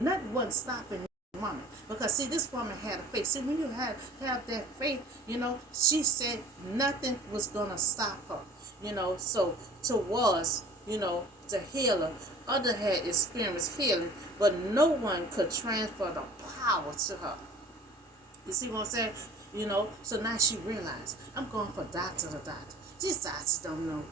Nothing wasn't stopping this woman. Because see, this woman had a faith. See, when you have that faith, she said nothing was gonna stop her. So towards, the healer, other had experienced healing, but no one could transfer the power to her. You see what I'm saying? So now she realized, I'm going from doctor to doctor. These doctors don't know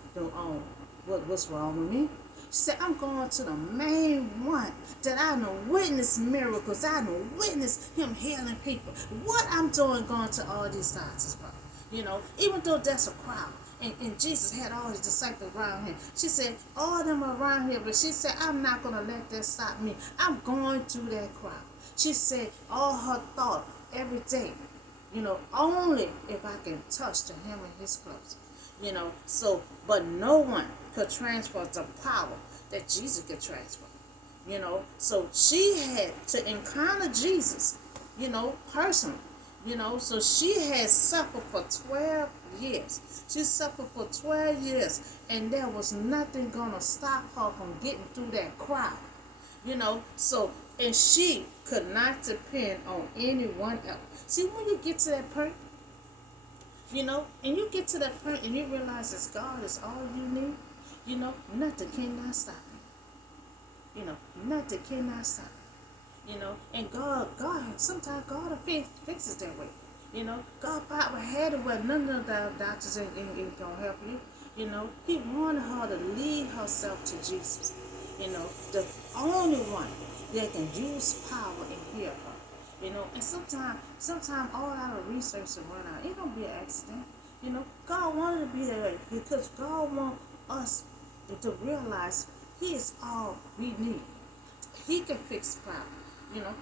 what's wrong with me. She said, I'm going to the main one that I know witness miracles. I know witness him healing people. What I'm doing going to all these doctors for? Even though that's a crowd. And Jesus had all his disciples around him. She said, all of them are around here. But she said, I'm not going to let that stop me. I'm going to that crowd. She said, all her thought every day, only if I can touch the hem of his clothes. But no one could transfer the power that Jesus could transfer. So she had to encounter Jesus, personally. So she had suffered for 12 years. She suffered for 12 years, and there was nothing gonna stop her from getting through that crowd. And she could not depend on anyone else. See, when you get to that point, and you get to that point and you realize that God is all you need, nothing cannot stop you. Nothing cannot stop and God, sometimes God fixes that way. God probably had it where none of the doctors ain't gonna help you. He wanted her to lead herself to Jesus. The only one that can use power and heal her. And sometimes all our research and run out, it don't be an accident. God wanted to be there because God wants us to realize He is all we need. He can fix problems.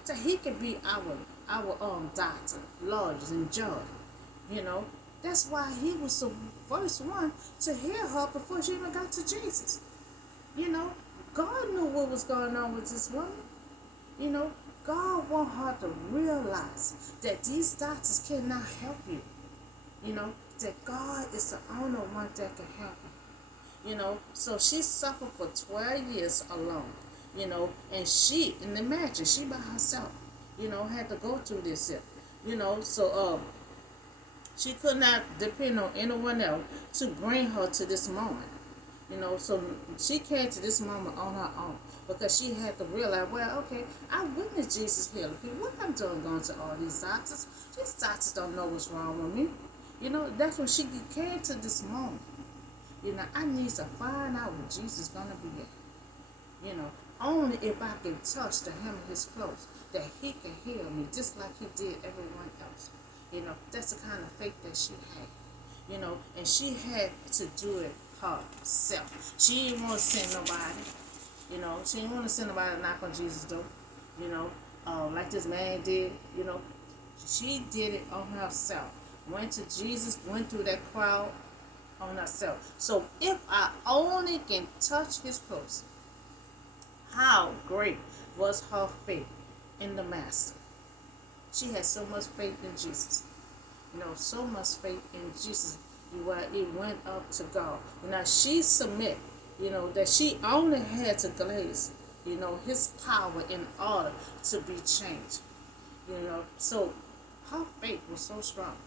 So He can be our doctor, lawyers, and judge. That's why He was the first one to heal her before she even got to Jesus. God knew what was going on with this woman. God want her to realize that these doctors cannot help you. That God is the only one that can help you. So she suffered for 12 years alone. And imagine, she by herself, had to go through this here. So she could not depend on anyone else to bring her to this moment. So she came to this moment on her own because she had to realize, well, okay, I witnessed Jesus heal people. What I'm doing going to all these doctors? These doctors don't know what's wrong with me. That's when she came to this moment. I need to find out what Jesus is going to be at. Only if I can touch the hem of his clothes that he can heal me just like he did everyone else. That's the kind of faith that she had. And she had to do it herself. She didn't want to send nobody. She didn't want to send nobody to knock on Jesus' door. Like this man did. She did it on herself. Went to Jesus, went through that crowd on herself. So if I only can touch his clothes, how great was her faith in the Master? She had so much faith in Jesus. So much faith in Jesus. It went up to God. She submit, that she only had to glaze, his power in order to be changed. So her faith was so strong.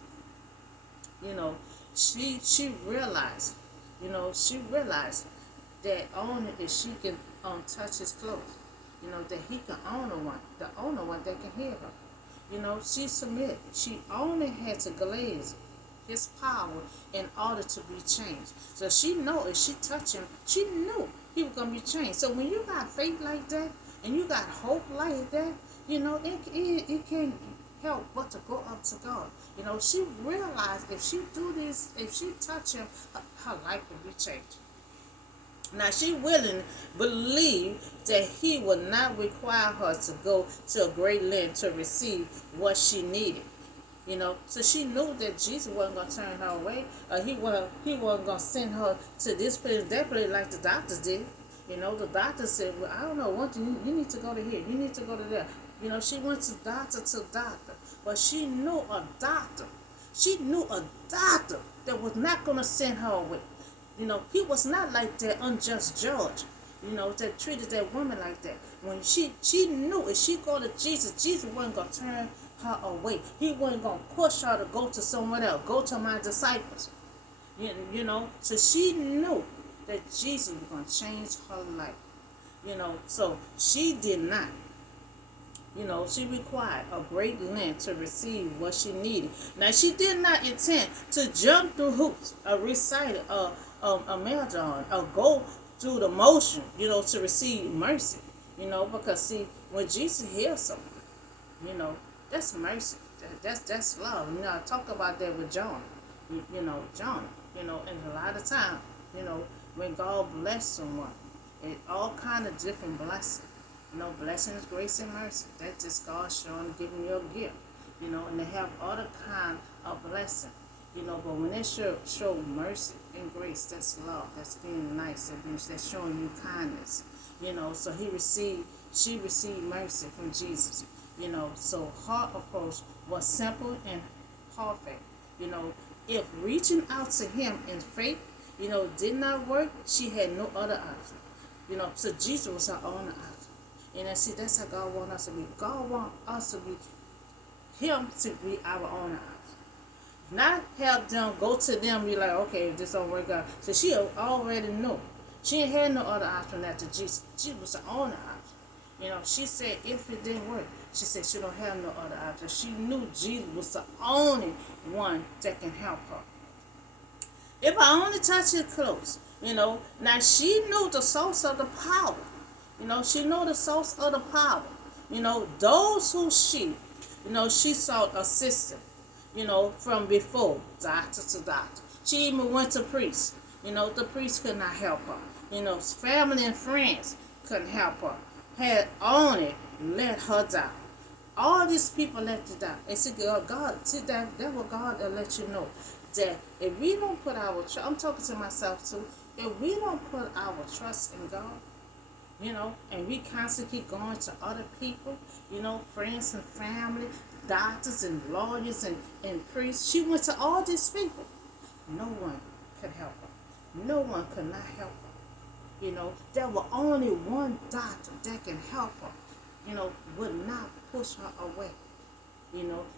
She realized, that only if she can touch his clothes, that he can own the only one that can heal her. She submitted. She only had to glaze his power in order to be changed. So she know if she touched him, she knew he was gonna be changed. So when you got faith like that and you got hope like that, it can't help but to go up to God. She realized if she do this, if she touch him, her life will be changed. Now she willing believe that he would not require her to go to a great length to receive what she needed. So she knew that Jesus wasn't gonna turn her away. He wasn't gonna send her to this place, that place like the doctors did. The doctor said, well, I don't know, you need to go to here, you need to go to there. She went to doctor, but she knew a doctor. She knew a doctor that was not gonna send her away. He was not like that unjust judge, that treated that woman like that. when she knew if she go to Jesus, Jesus wasn't gonna turn her away. He wasn't gonna push her to go to someone else, go to my disciples. So she knew that Jesus was gonna change her life. So she did not. She required a great length to receive what she needed. Now, she did not intend to jump through hoops, or recite a marathon, or go through the motion, to receive mercy. Because see, when Jesus heals someone, that's mercy. That's love. I talk about that with Jonah. Jonah. And a lot of time, you know, when God bless someone, it all kind of different blessings. Blessings, grace, and mercy. That's just God showing, giving you a gift. And they have other kind of blessing. But when they show mercy and grace, that's love. That's being nice. That's showing you kindness. So she received mercy from Jesus. So her approach was simple and perfect. If reaching out to him in faith, did not work, she had no other option. So Jesus was her only option. And I see that's how God wants us to be. God wants us to be him to be our own option. Not help them, go to them, be like, okay, if this don't work out. So she already knew. She ain't had no other option after Jesus. She was the only option. She said if it didn't work, she said she don't have no other option. She knew Jesus was the only one that can help her. If I only touch his clothes, now she knew the source of the power. She knew the source of the power. Those who she sought assistance, from before, doctor to doctor. She even went to priests. The priest could not help her. Family and friends couldn't help her. Had only let her down. All these people let you down. And see, God, see that what God will let you know. That if we don't put our trust, I'm talking to myself too, if we don't put our trust in God, and we constantly keep going to other people, friends and family, doctors and lawyers and priests. She went to all these people. No one could help her. No one could not help her. There was only one doctor that can help her, would not push her away.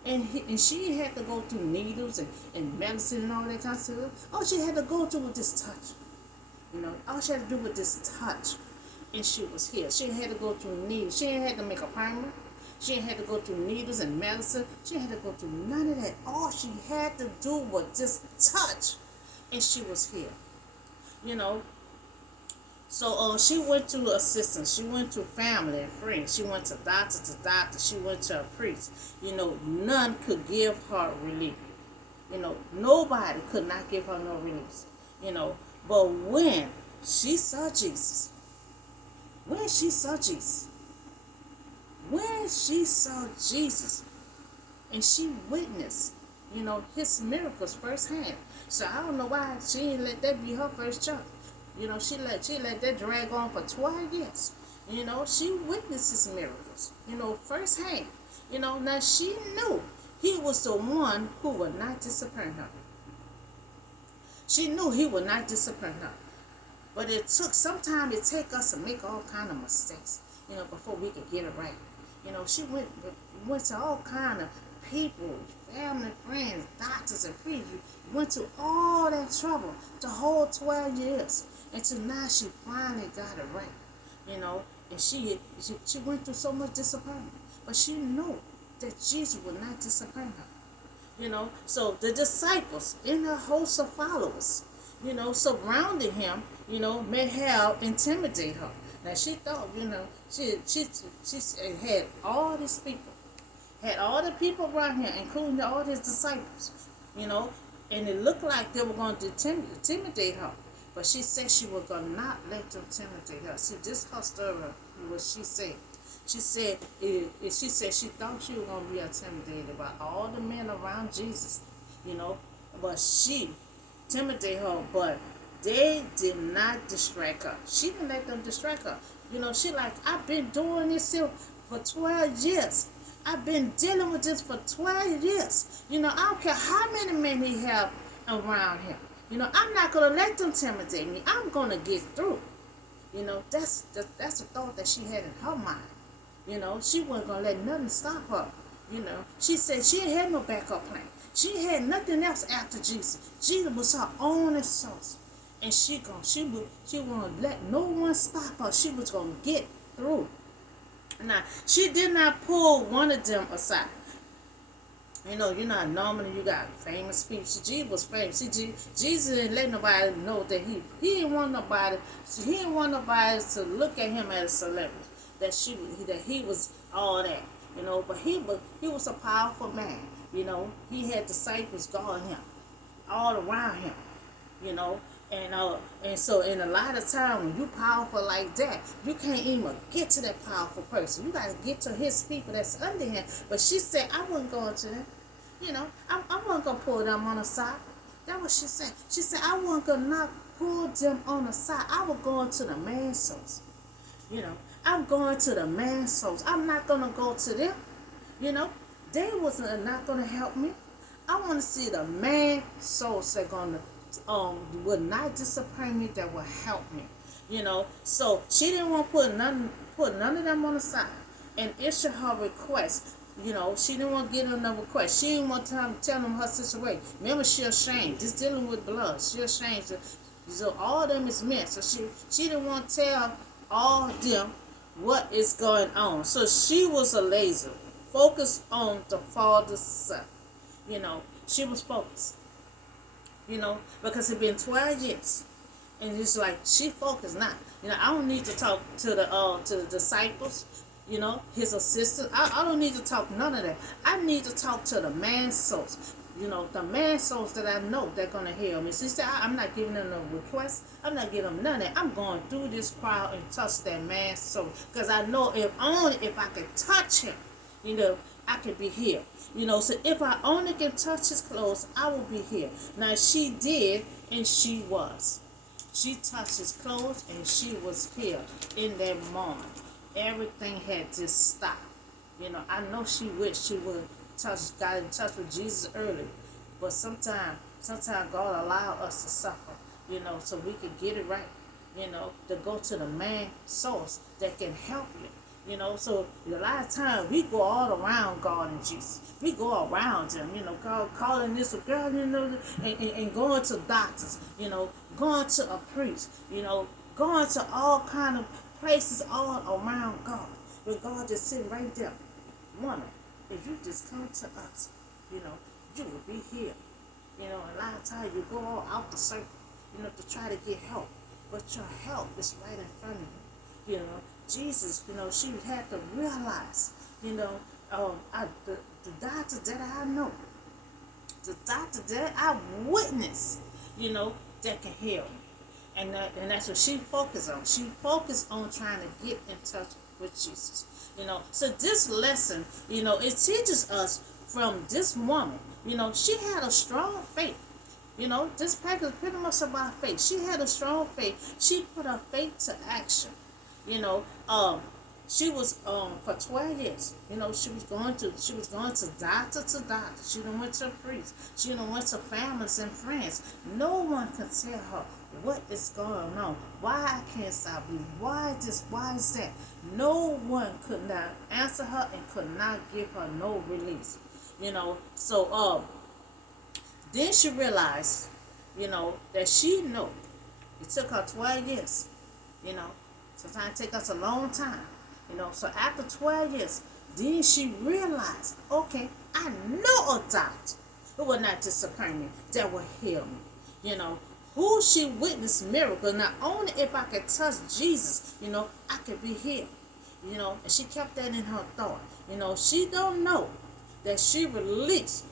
And she had to go through needles and medicine and all that kind of stuff. All she had to go through was this touch. All she had to do was this touch. And she was healed. She had to go through needles. She didn't have to make a primer. She didn't have to go through needles and medicine. She didn't have to go through none of that. All she had to do was just touch. And she was healed. So she went to assistants. She went to family and friends. She went to doctor. She went to a priest. None could give her relief. Nobody could not give her no relief. But when she saw Jesus, when she saw Jesus, and she witnessed, his miracles firsthand. So I don't know why she didn't let that be her first church. She let that drag on for 12 years. She witnessed his miracles, firsthand. Now she knew he was the one who would not disappoint her. She knew he would not disappoint her. But sometimes it takes us to make all kind of mistakes, before we can get it right. She went to all kind of people, family, friends, doctors, and priests. Went to all that trouble the whole 12 years. Until now she finally got it right. And she went through so much disappointment. But she knew that Jesus would not disappoint her. So the disciples in her host of followers, surrounding him, may have intimidated her. Now she thought, she had all these people, had all the people around here, including all his disciples, and it looked like they were going to intimidate her. But she said she was going to not let them intimidate her. See, this her story, what she said. She said she thought she was going to be intimidated by all the men around Jesus, but she intimidated her, but they did not distract her. She didn't let them distract her. She like, I've been doing this here for 12 years. I've been dealing with this for 12 years. I don't care how many men he have around him. I'm not going to let them intimidate me. I'm going to get through. You know, that's the thought that she had in her mind. You know, she wasn't gonna let nothing stop her. You know, she said she ain't had no backup plan. She had nothing else after Jesus. Jesus was her only source, and she won't let no one stop her. She was gonna get through. Now she did not pull one of them aside. You know, normally you got famous people. See, Jesus was famous. See, Jesus didn't let nobody know that he didn't want nobody. He didn't want nobody to look at him as a celebrity. That he was all that. You know, but he was a powerful man. You know, he had disciples guarding him, all around him. You know, and so in a lot of time when you powerful like that, you can't even get to that powerful person. You got to get to his people that's under him. But she said, I wasn't going to them. You know, I wasn't gonna pull them on the side. That's what she said. She said, I wasn't gonna not pull them on the side. I was going to the man's source. You know, I'm going to the man's source. I'm not gonna go to them. You know, they was not gonna help me. I want to see the man souls that gonna will not disappoint me, that will help me. You know, so she didn't want to put none of them on the side and issue her request. You know, she didn't want to get another request. She didn't want to tell them her situation. Remember, she ashamed. Just dealing with blood. She ashamed. So all of them is men. So she didn't want to tell all of them what is going on. So she was a laser, focused on the Father's Son. You know, she was focused. You know, because it been 12 years. And it's like she focused now. You know, I don't need to talk to the disciples, you know, his assistant. I don't need to talk none of that. I need to talk to the man souls. You know, the man souls that I know they're gonna heal me. So she said, I'm not giving them no request. I'm not giving them none of that. I'm going through this crowd and touch that man soul. Because I know if only if I could touch him, you know, I could be healed. You know, so if I only can touch his clothes, I will be healed. Now she did, and she was. She touched his clothes and she was healed in that moment. Everything had just stopped. You know, I know she wished she would got in touch with Jesus early. But sometimes God allow us to suffer, you know, so we can get it right. You know, to go to the main source that can help you. You know, so a lot of times we go all around God and Jesus. We go around him, you know, God calling this a girl, you know, and going to doctors, you know, going to a priest, you know, going to all kind of places all around God. But God just sitting right there. Woman, if you just come to us, you know, you will be here. You know, a lot of times you go all out the circle, you know, to try to get help. But your help is right in front of you. You know, Jesus, you know, she had to realize, you know, the doctor that I know, the doctor that I witness, you know, that can heal me. And that's what she focused on. She focused on trying to get in touch with Jesus. You know, so this lesson, you know, it teaches us from this woman. You know, she had a strong faith. You know, this package is pretty much about faith. She had a strong faith. She put her faith to action. You know, she was for 12 years. You know, she was going to doctor to doctor. She done went to a priest. She done went to families and friends. No one could tell her what is going on. Why I can't stop bleeding? Why this? Why is that? No one could not answer her and could not give her no release. You know, so then she realized, you know, that she knew it took her 12 years. You know, sometimes it takes us a long time. You know, so after 12 years, then she realized, okay, I know a doctor who will not disappoint me, that will heal me. You know, who she witnessed miracle. Not only if I could touch Jesus, you know, I could be healed. You know, and she kept that in her thought. You know, she don't know that she released.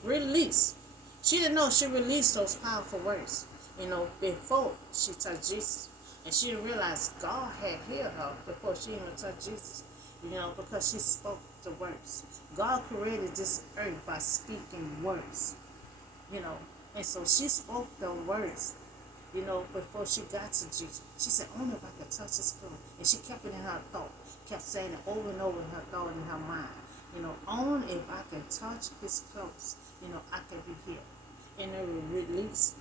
She didn't know she released those powerful words, you know, before she touched Jesus. And she didn't realize God had healed her before she even touched Jesus. You know, because she spoke the words. God created this earth by speaking words. You know, and so she spoke the words, you know, before she got to Jesus. She said, only if I could touch his clothes. And she kept it in her thought, kept saying it over and over in her thought, in her mind. You know, only if I could touch his clothes, you know, I could be healed. And it would release,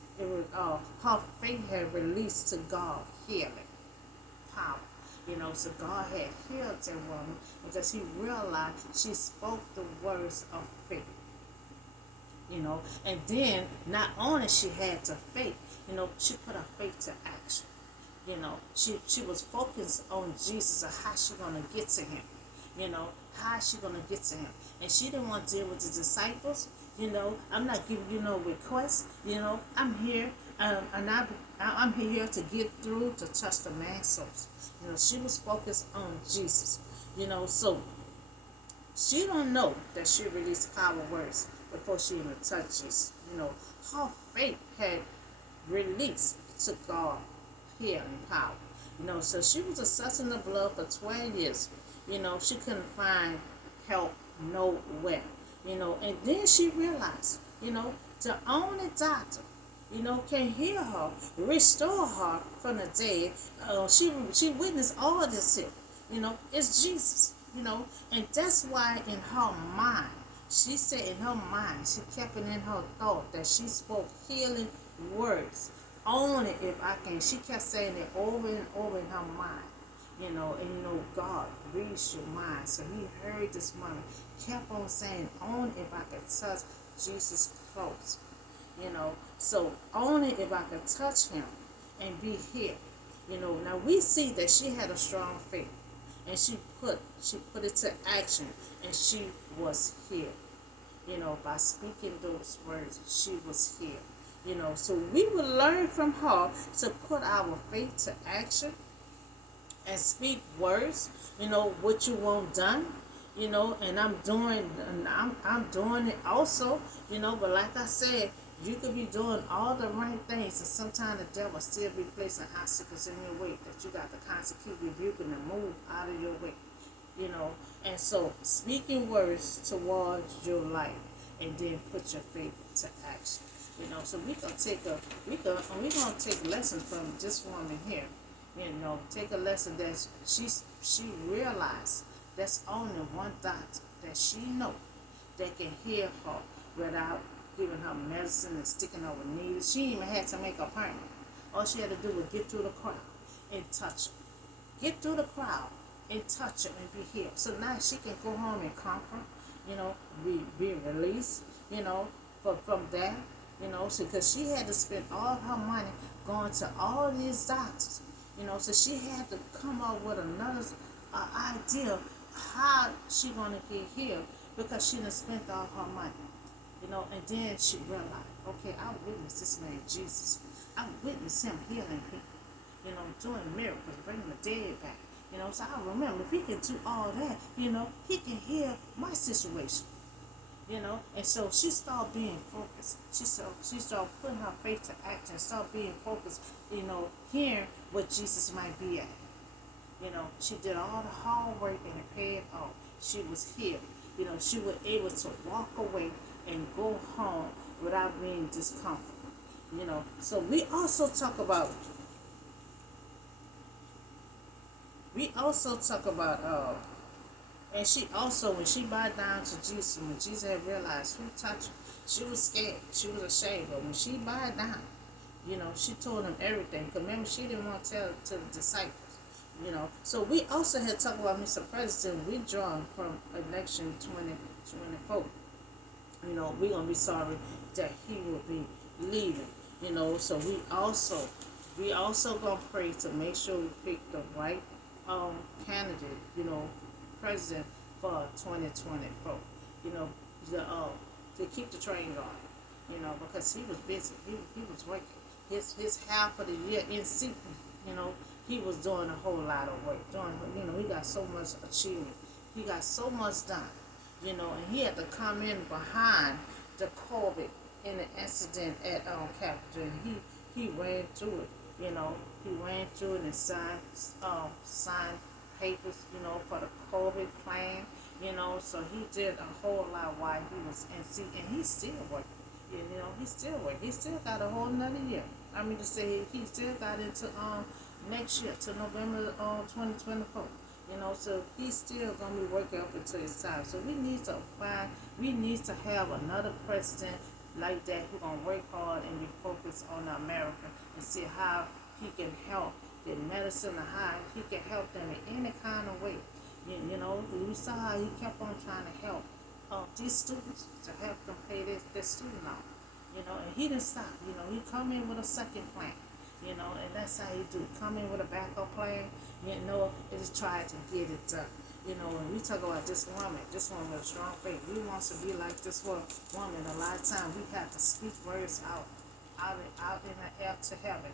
her faith had released to God healing power. So God had healed that woman because he realized she spoke the words of faith. And then not only she had to faith, she put her faith to action. She was focused on Jesus and how she gonna get to him. How is she gonna get to him? And she didn't want to deal with the disciples. I'm not giving you no requests. I'm here, and I'm here to get through to touch the man's souls. She was focused on Jesus. So she don't know that she released power words before she even touched Jesus. Her faith had released to God healing power. So she was assessing the blood for 12 years. She couldn't find help nowhere. And then she realized, the only doctor, can heal her, restore her from the dead. She witnessed all this here. It's Jesus. And that's why in her mind, she said in her mind, she kept it in her thought that she spoke healing words. Only if I can. She kept saying it over and over in her mind. God reads your mind. So he heard this woman, kept on saying, only if I could touch Jesus close. So only if I could touch him and be healed. Now we see that she had a strong faith. And she put it to action, and she was healed. By speaking those words, she was healed. So we will learn from her to put our faith to action and speak words. What you want done. And I'm doing it also. But like I said, you could be doing all the right things, and sometimes the devil still be placing obstacles in your way that you got to constantly keep rebuking and move out of your way. you know. And so speaking words towards your life and then put your faith to action. So we're gonna take a lesson from this woman here. Take a lesson that she realized that's only one doctor that she know that can heal her without giving her medicine and sticking her with needles. She even had to make a appointment. All she had to do was get through the crowd and touch her. Get through the crowd and touch her and be healed. So now she can go home and conquer, be released, from that, so because she had to spend all her money going to all these doctors, so she had to come up with another idea how she gonna get healed because she done spent all her money. And then she realized, okay, I witnessed this man Jesus. I witnessed him healing people, doing miracles, bringing the dead back. So I remember if he can do all that, he can heal my situation. And so she started being focused. She started putting her faith to action, started being focused, hearing what Jesus might be at. She did all the hard work and it paid off. She was healed. She was able to walk away and go home without being discomforted. So we also talk about and she also, when she bowed down to Jesus, when Jesus had realized who touched her, she was scared, she was ashamed. But when she bowed down, she told him everything. Because remember, she didn't want to tell to the disciples. So we also had talked about Mr. President withdrawing from election 2024. We're gonna be sorry that he will be leaving. So we also gonna pray to make sure we pick the right candidate, president for 2024. To keep the train going. Because he was busy. He was working. His half of the year in seat, he was doing a whole lot of work. He got so much achievement. He got so much done. And he had to come in behind the COVID in the incident at Capitol. And he ran through it. He ran through it and signed papers, for the COVID plan. So he did a whole lot while he was in seat, and he's still working. He's still working. He still got a whole nother year. I mean to say he still got into next year to November 2024. So he's still gonna be working up until his time. So we need to have another president like that who gonna work hard and be focused on America and see how he can help get medicine or how he can help them in any kind of way. We saw how he kept on trying to help these students to help them pay their student loan. And he didn't stop. He come in with a second plan. And that's how he do. Come in with a backup plan. And just try to get it done. When we talk about this woman with a strong faith, we want to be like this woman. A lot of times we have to speak words out in the air to heaven,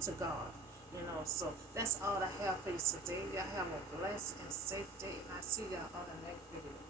to God. So that's all I have for you today. Y'all have a blessed and safe day, and I see y'all on the next video.